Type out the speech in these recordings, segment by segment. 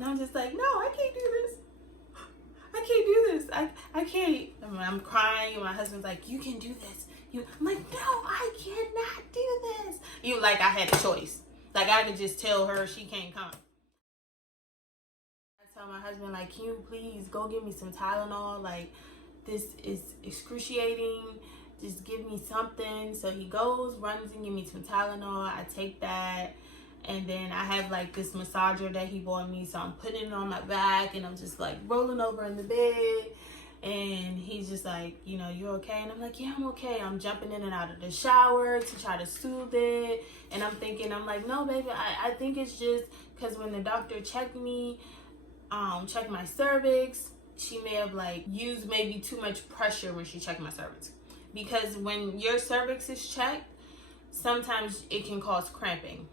And I'm just like, no, I can't do this. I can't do this. I can't. I'm crying, and my husband's like, you can do this. I'm like, no, I cannot do this. Like I had a choice. Like I could just tell her she can't come. I tell my husband, like, can you please go get me some Tylenol? Like, this is excruciating. Just give me something. So he goes, runs and give me some Tylenol. I take that. And then I have like this massager that he bought me. So I'm putting it on my back and I'm just like rolling over in the bed. And he's just like, you okay? And I'm like, yeah, I'm okay. I'm jumping in and out of the shower to try to soothe it. And I'm thinking, I'm like, no, baby, I think it's just because when the doctor checked me, checked my cervix, she may have like used maybe too much pressure when she checked my cervix. Because when your cervix is checked, sometimes it can cause cramping.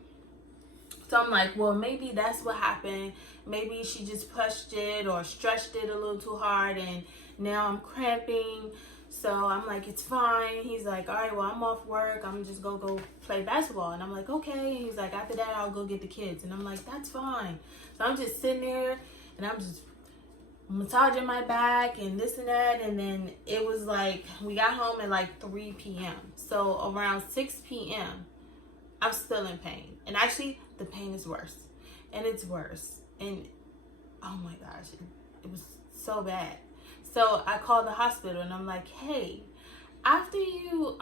So I'm like, well, maybe that's what happened. Maybe she just pushed it or stretched it a little too hard and now I'm cramping. So I'm like, it's fine. He's like, all right, well, I'm off work. I'm just gonna go play basketball. And I'm like, okay. And he's like, after that, I'll go get the kids. And I'm like, that's fine. So I'm just sitting there and I'm just massaging my back and this and that. And then it was like, we got home at like 3 p.m. So around 6 p.m., I'm still in pain. And actually, the pain is worse. And it's worse. And oh my gosh, it was so bad. So I called the hospital and I'm like, hey, after you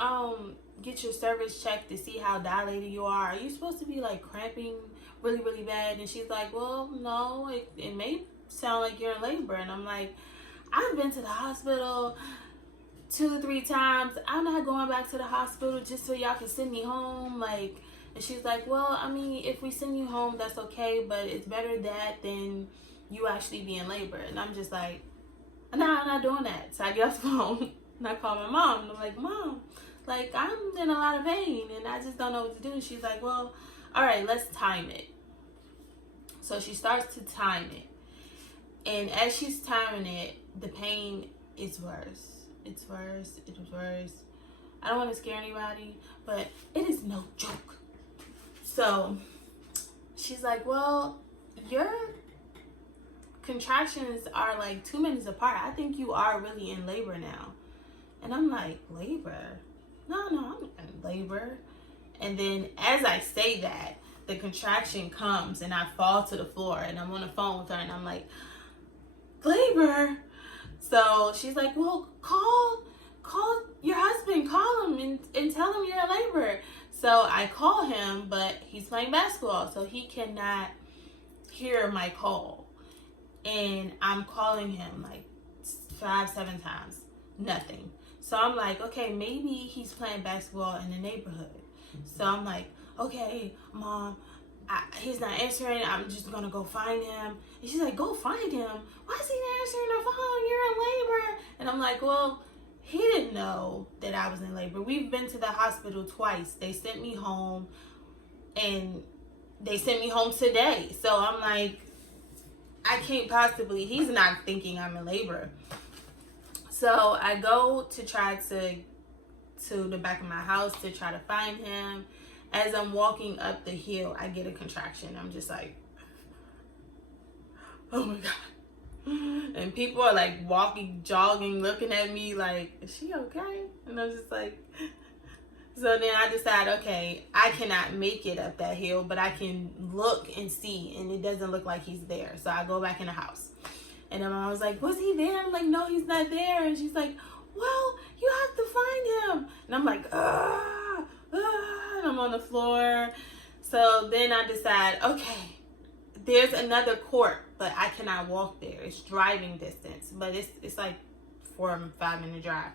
get your cervix checked to see how dilated you are you supposed to be like cramping really, really bad? And she's like, well, no, it may sound like you're in labor. And I'm like, I've been to the hospital 2 to 3 times. I'm not going back to the hospital just so y'all can send me home. Like, and she's like, well, I mean, if we send you home, that's okay, but it's better that than you actually be in labor. And I'm just like, no, I'm not doing that. So I get off the phone and I call my mom. And I'm like, Mom, like, I'm in a lot of pain and I just don't know what to do. And she's like, well, all right, let's time it. So she starts to time it. And as she's timing it, the pain is worse. It's worse. It was worse. I don't want to scare anybody, but it is no joke. So she's like, well, your contractions are like 2 minutes apart. I think you are really in labor now. And I'm like, labor? No, I'm not in labor. And then as I say that, the contraction comes and I fall to the floor and I'm on the phone with her and I'm like, labor? So she's like, well, call your husband, call him and tell him you're in labor. So I call him, but he's playing basketball, so he cannot hear my call. And I'm calling him like 5-7 times, nothing. So I'm like, okay, maybe he's playing basketball in the neighborhood. So I'm like, okay, Mom, he's not answering. I'm just gonna go find him. And she's like, go find him? Why is he not answering the phone? You're in labor. And I'm like, well, he didn't know that I was in labor. We've been to the hospital twice. They sent me home and they sent me home today. So I'm like, I can't possibly, he's not thinking I'm in labor. So I go to try to the back of my house to try to find him. As I'm walking up the hill, I get a contraction. I'm just like, oh my God. And people are like walking, jogging, looking at me like, is she okay? And I'm just like, so then I decide, okay, I cannot make it up that hill, but I can look and see, and it doesn't look like he's there. So I go back in the house. And then I was like, was he there? I'm like, no, he's not there. And she's like, well, you have to find him. And I'm like, and I'm on the floor. So then I decide, okay, there's another court, but I cannot walk there. It's driving distance, but it's like 4 or 5 minute drive.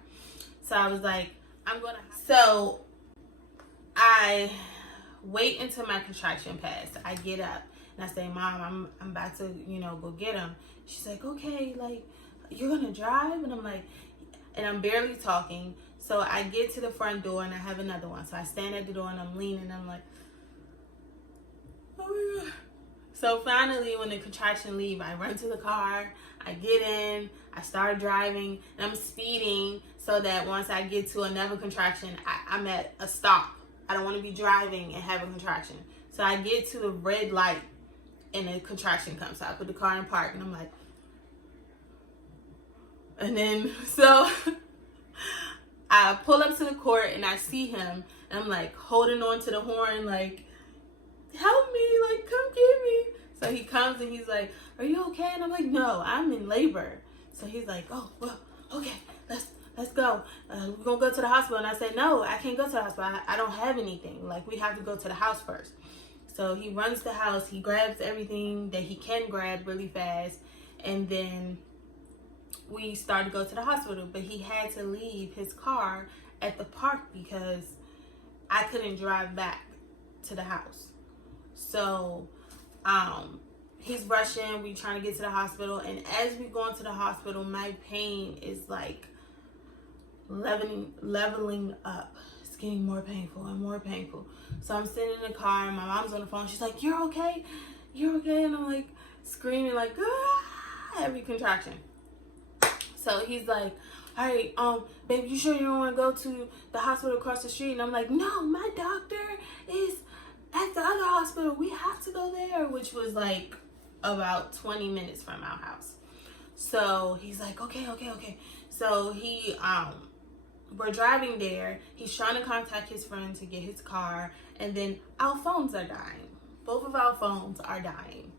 So I was like, so I wait until my contraction passed. I get up and I say, Mom, I'm about to, go get him. She's like, okay, like, you're gonna drive? And I'm like, and I'm barely talking. So I get to the front door and I have another one. So I stand at the door and I'm leaning and I'm like, oh my God. So finally, when the contraction leave, I run to the car, I get in, I start driving, and I'm speeding so that once I get to another contraction, I'm at a stop. I don't want to be driving and have a contraction. So I get to the red light, and a contraction comes. So I put the car in park, and I'm like, and then so I pull up to the court, and I see him, and I'm like holding on to the horn, like, help me, like, come get me. So he comes, and he's like, are you okay? And I'm like, no, I'm in labor. So he's like, oh, well, okay, let's go. We're gonna go to the hospital. And I said, no, I can't go to the hospital. I don't have anything. Like, we have to go to the house first. So he runs the house. He grabs everything that he can grab really fast. And then we started to go to the hospital. But he had to leave his car at the park because I couldn't drive back to the house. So he's rushing. We trying to get to the hospital. And as we go into the hospital, my pain is like leveling up. It's getting more painful and more painful. So I'm sitting in the car, and my mom's on the phone. She's like, you're okay? You're okay? And I'm like screaming like, ah, every contraction. So he's like, all right, babe, you sure you don't want to go to the hospital across the street? And I'm like, no, my doctor is at the other hospital. We have to go there, which was like about 20 minutes from our house. So he's like, okay. So he, we're driving there. He's trying to contact his friend to get his car. And then our phones are dying. Both of our phones are dying.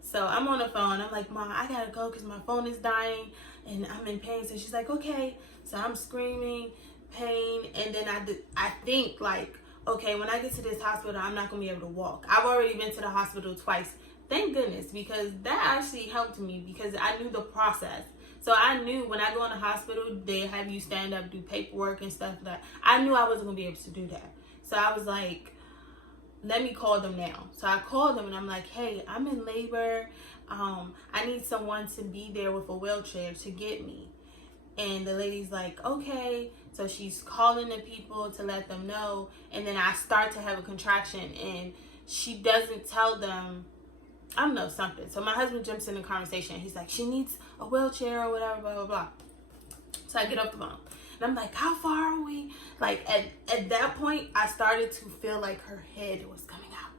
So I'm on the phone. I'm like, Mom, I gotta go because my phone is dying and I'm in pain. So she's like, okay. So I'm screaming, pain. And then I think like, okay, when I get to this hospital, I'm not gonna be able to walk. I've already been to the hospital twice. Thank goodness, because that actually helped me because I knew the process. So I knew when I go in the hospital, they have you stand up, do paperwork and stuff like that. I knew I wasn't gonna be able to do that. So I was like, let me call them now. So I called them and I'm like, hey, I'm in labor. I need someone to be there with a wheelchair to get me. And the lady's like, okay. So she's calling the people to let them know. And then I start to have a contraction and she doesn't tell them, I don't know, something. So my husband jumps in the conversation. He's like, she needs a wheelchair or whatever, blah, blah, blah. So I get off the phone. And I'm like, how far are we? Like, at that point, I started to feel like her head was coming out.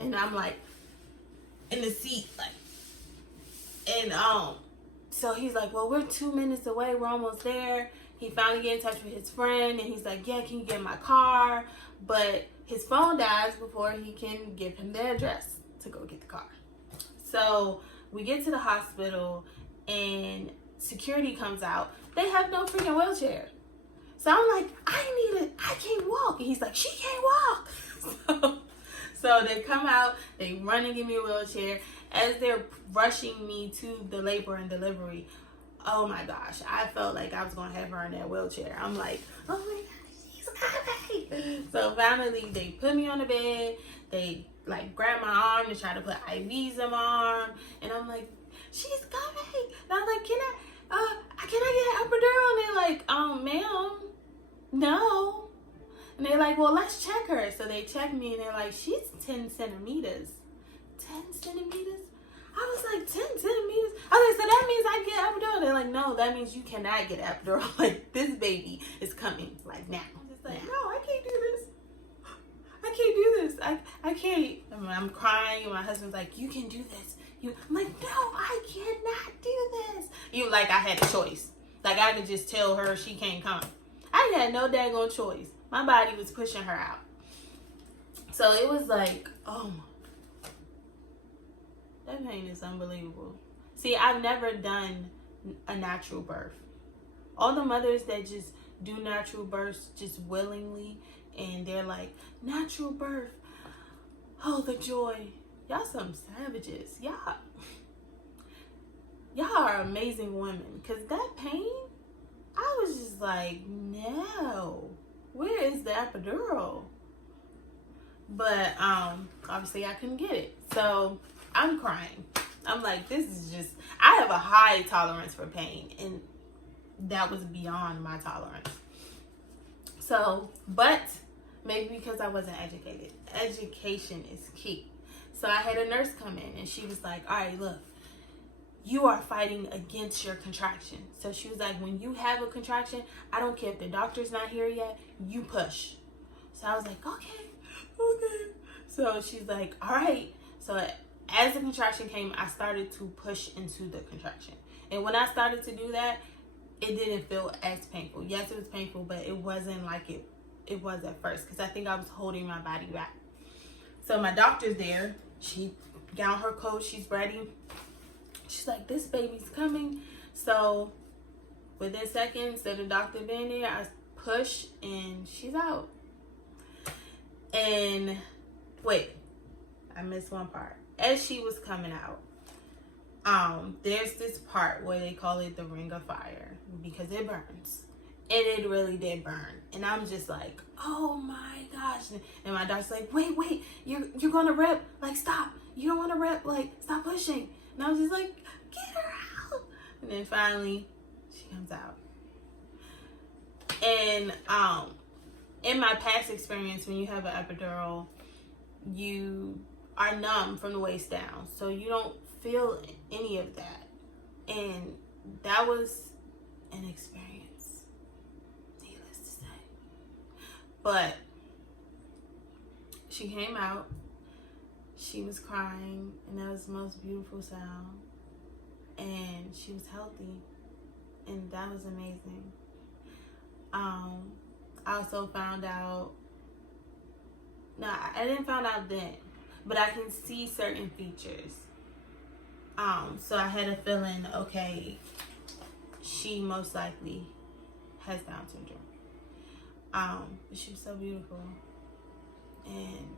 And I'm like, in the seat, like. And so he's like, well, we're 2 minutes away. We're almost there. He finally get in touch with his friend. And he's like, yeah, can you get my car? But his phone dies before he can give him the address to go get the car. So we get to the hospital and security comes out. They have no freaking wheelchair. So I'm like, I can't walk. And he's like, she can't walk. So they come out, they run and give me a wheelchair. As they're rushing me to the labor and delivery, oh my gosh, I felt like I was going to have her in that wheelchair. I'm like, oh my gosh, she's coming. So finally, they put me on the bed. They like grab my arm and try to put IVs in my arm. And I'm like, she's coming. And I'm like, can I get an epidural? And they're like, ma'am, no. And they're like, well, let's check her. So they check me and they're like, she's 10 centimeters. 10 centimeters? I was like, 10 centimeters? I was like, so that means I get epidural? They're like, no, that means you cannot get epidural. Like, this baby is coming, like, now. I'm just like, no, I can't do this. I can't do this. I can't. I mean, I'm crying and my husband's like, you can do this. I'm like, no, I cannot do this. Like I had a choice. Like I could just tell her she can't come. I had no daggone choice. My body was pushing her out. So it was like, oh my. That pain is unbelievable. See, I've never done a natural birth. All the mothers that just do natural births just willingly and they're like, natural birth. Oh, the joy. Y'all some savages. Y'all are amazing women. Because that pain, I was just like, no. Where is the epidural? But obviously I couldn't get it. So I'm crying. I'm like, this is just, I have a high tolerance for pain. And that was beyond my tolerance. So, but maybe because I wasn't educated. Education is key. So I had a nurse come in and she was like, all right, look, you are fighting against your contraction. So she was like, when you have a contraction, I don't care if the doctor's not here yet, you push. So I was like, okay. So she's like, all right. So as the contraction came, I started to push into the contraction. And when I started to do that, it didn't feel as painful. Yes, it was painful, but it wasn't like it was at first, because I think I was holding my body back. So my doctor's there. She got on her coat. She's ready. She's like, this baby's coming. So within seconds of the doctor being there, I push and she's out. And wait, I missed one part. As she was coming out, there's this part where they call it the ring of fire, because it burns. And it really did burn. And I'm just like, oh my gosh. And my doctor's like, wait, you're gonna rip. Like, stop. You don't want to rip. Like, stop pushing. And I was just like, get her out. And then finally, she comes out. And in my past experience, when you have an epidural, you are numb from the waist down. So you don't feel any of that. And that was an experience, needless to say. But she came out. She was crying, and that was the most beautiful sound. And she was healthy, and that was amazing. I also found out, no, I didn't find out then, but I can see certain features. So I had a feeling, okay, she most likely has Down syndrome. But she was so beautiful, and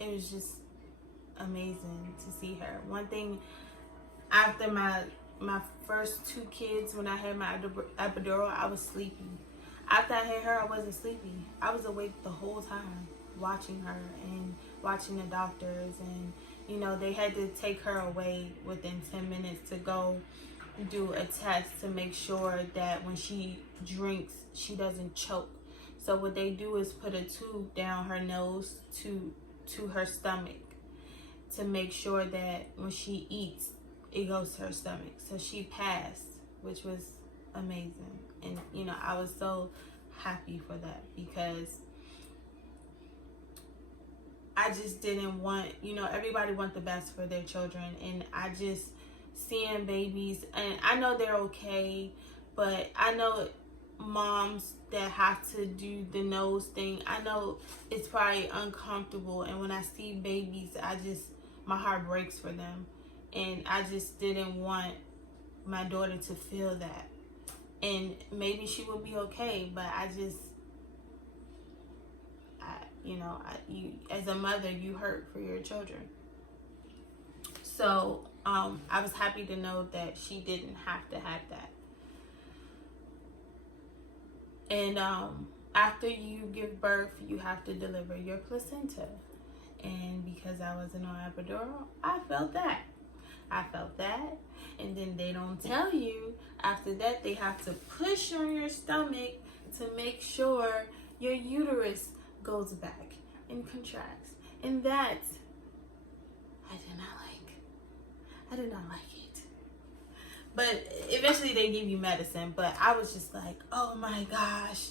it was just amazing to see her. One thing, after my first two kids, when I had my epidural, I was sleepy. After I had her, I wasn't sleepy. I was awake the whole time, watching her and watching the doctors. And, you know, they had to take her away within 10 minutes to go do a test to make sure that when she drinks, she doesn't choke. So what they do is put a tube down her nose to her stomach to make sure that when she eats, it goes to her stomach. So she passed, which was amazing. And, you know, I was so happy for that, because I just didn't want, you know, everybody wants the best for their children. And I just seeing babies, and I know they're okay, but I know moms that have to do the nose thing, I know it's probably uncomfortable. And when I see babies, my heart breaks for them. And I just didn't want my daughter to feel that. And maybe she will be okay, but you as a mother, you hurt for your children. So I was happy to know that she didn't have to have that. And after you give birth, you have to deliver your placenta. And because I wasn't on epidural, I felt that. And then they don't tell you, after that, they have to push on your stomach to make sure your uterus goes back and contracts. And that, I did not like it. But eventually they give you medicine. But I was just like, oh my gosh.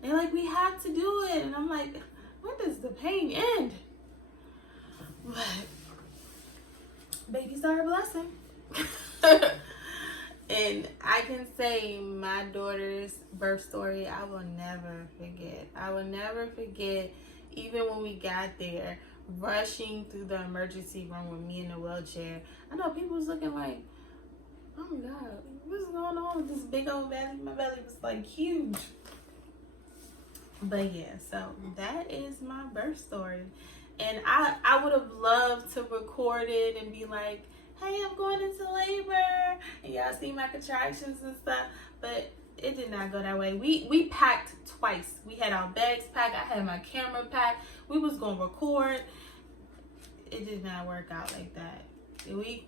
They're like, we have to do it. And I'm like, when does the pain end? But babies are a blessing. And I can say my daughter's birth story, I will never forget. I will never forget, even when we got there, rushing through the emergency room with me in the wheelchair. I know people was looking like, oh my God, what's going on with this big old belly? My belly was like huge. But yeah, so that is my birth story. And I would have loved to record it and be like, hey, I'm going into labor, and y'all see my contractions and stuff. But it did not go that way. We packed twice. We had our bags packed. I had my camera packed. We was going to record. It did not work out like that. We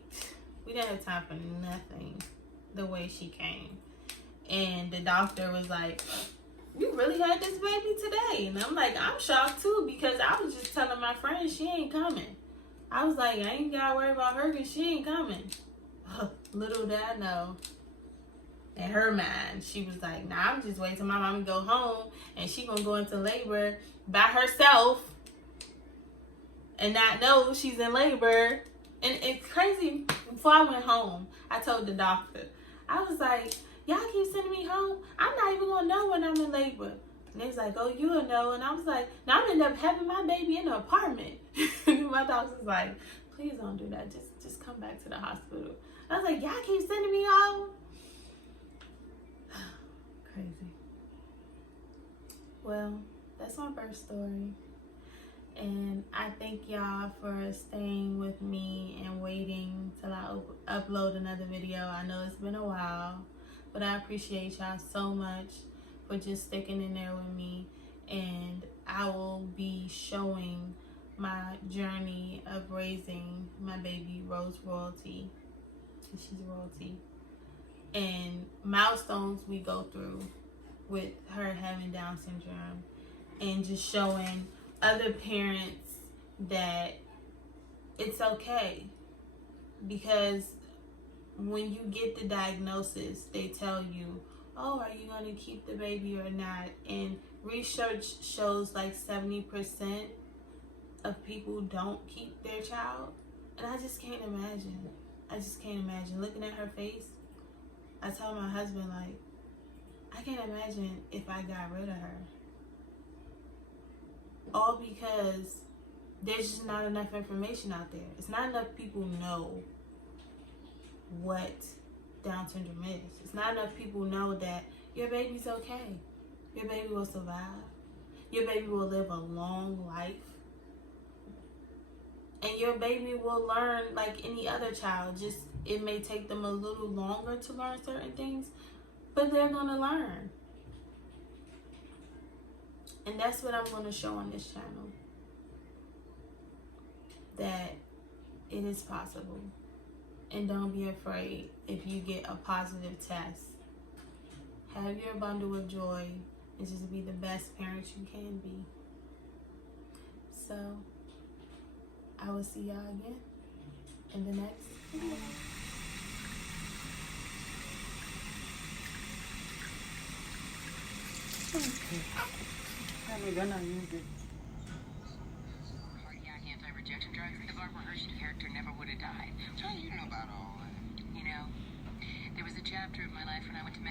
didn't have time for nothing the way she came. And the doctor was like, you really had this baby today? And I'm like, I'm shocked too, because I was just telling my friend she ain't coming. I was like, I ain't gotta worry about her because she ain't coming. Little did I know, in her mind, she was like, nah, I'm just waiting till my mom go home and she gonna go into labor by herself. and not know she's in labor. And it's crazy. Before I went home, I told the doctor, I was like, y'all keep sending me home. I'm not even gonna know when I'm in labor. And they was like, oh, you'll know. And I was like, now I'm gonna end up having my baby in an apartment. My doctor was like, please don't do that. Just come back to the hospital. I was like, y'all keep sending me home. Crazy. Well, that's my birth story. And I thank y'all for staying with me and waiting till I upload another video. I know it's been a while, but I appreciate y'all so much for just sticking in there with me. And I will be showing my journey of raising my baby Rose Royalty. She's royalty. And milestones we go through with her having Down syndrome, and just showing other parents that it's okay. Because when you get the diagnosis, they tell you, oh, are you going to keep the baby or not? And research shows like 70% of people don't keep their child. And I just can't imagine. I just can't imagine. Looking at her face, I told my husband, like, I can't imagine if I got rid of her. All because there's just not enough information out there. It's not enough people know what Down syndrome is. It's not enough people know that your baby's okay. Your baby will survive. Your baby will live a long life. And your baby will learn like any other child. Just, it may take them a little longer to learn certain things, but they're gonna learn. And that's what I'm going to show on this channel. That it is possible. And don't be afraid if you get a positive test. Have your bundle of joy and just be the best parent you can be. So, I will see y'all again in the next video. They're not use it. Cardiac anti-rejection drugs. The Barbara Hershey character never would have died. How do you know about all that? You know, there was a chapter of my life when I went to